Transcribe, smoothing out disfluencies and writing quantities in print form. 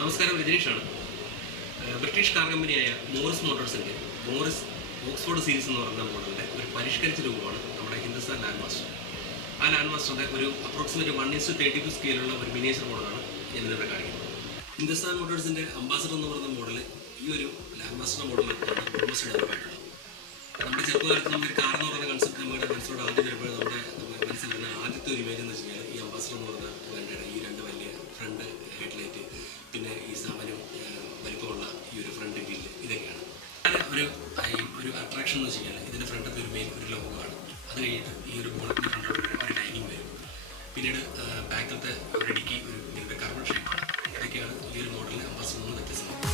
നമസ്കാരം, രജനീഷാണ്. British car കമ്പനിയായ Morris മോട്ടോഴ്സിൻ്റെ Morris Oxford series എന്ന് പറയുന്ന മോഡലിൻ്റെ ഒരു പരിഷ്കരിച്ച രൂപമാണ് നമ്മുടെ ഹിന്ദുസ്ഥാൻ ലാൻഡ് മാസ്റ്റർ. ആ ലാൻഡ് മാസ്റ്ററിൻ്റെ ഒരു അപ്രോക്സിമേറ്റ് 1:32 സ്കെയിലുള്ള ഒരു മിനിയേച്ചർ മോഡലാണ് ഞാനിവിടെ കാണിക്കുന്നത്. ഹിന്ദുസ്ഥാൻ മോട്ടോഴ്സിൻ്റെ അംബാസഡർ എന്ന് പറയുന്ന മോഡൽ ഈ ഒരു ലാൻഡ് മാസ്റ്റർ മോഡലിലാണ് ഓൾമോസ്റ്റ് ഡെവലപ്പായിട്ടുള്ളത്. നമ്മുടെ ചെറുപ്പകാലത്ത് നമ്മുടെ കാർ എന്ന് പറയുന്ന കൺസെപ്റ്റ് നമ്മുടെ മനസ്സിലോട് ആദ്യം വരുമ്പോൾ നമ്മുടെ മനസ്സിൽ വരുന്ന ആദ്യത്തെ ഒരു ഇമേജ് എന്ന് വെച്ച് കഴിഞ്ഞാൽ ഈ അംബാസഡർ എന്ന് പറയുന്ന വണ്ടിയുടെ ഈ രണ്ട് വലിയ ഫ്രണ്ട് ഹെഡ്ലൈറ്റ്, പിന്നെ ഈ സാമാന്യം വലിപ്പമുള്ള ഈ ഒരു ഫ്രണ്ട് ഗ്രില്ല്, ഇതൊക്കെയാണ് ഒരു അട്രാക്ഷൻ എന്ന് വെച്ച് കഴിഞ്ഞാൽ ഇതിൻ്റെ ഫ്രണ്ടത്തെ ഒരു മെയിൻ ഒരു ലോഗോയാണ്. അത് കഴിഞ്ഞിട്ട് ഈ ഒരു ബോളത്തിൻ്റെ ഫ്രണ്ടോട്ട് ഒരു ലൈനിങ് വരും. പിന്നീട് ബാക്കിലത്തെ ഒരു ഡിക്കി ഒരു കാർബൺ ഷേപ്പാണ്. ഇതൊക്കെയാണ് ഈ ഒരു മോഡലിൽ അംബാസഡർ നിന്ന് വ്യത്യസ്തം.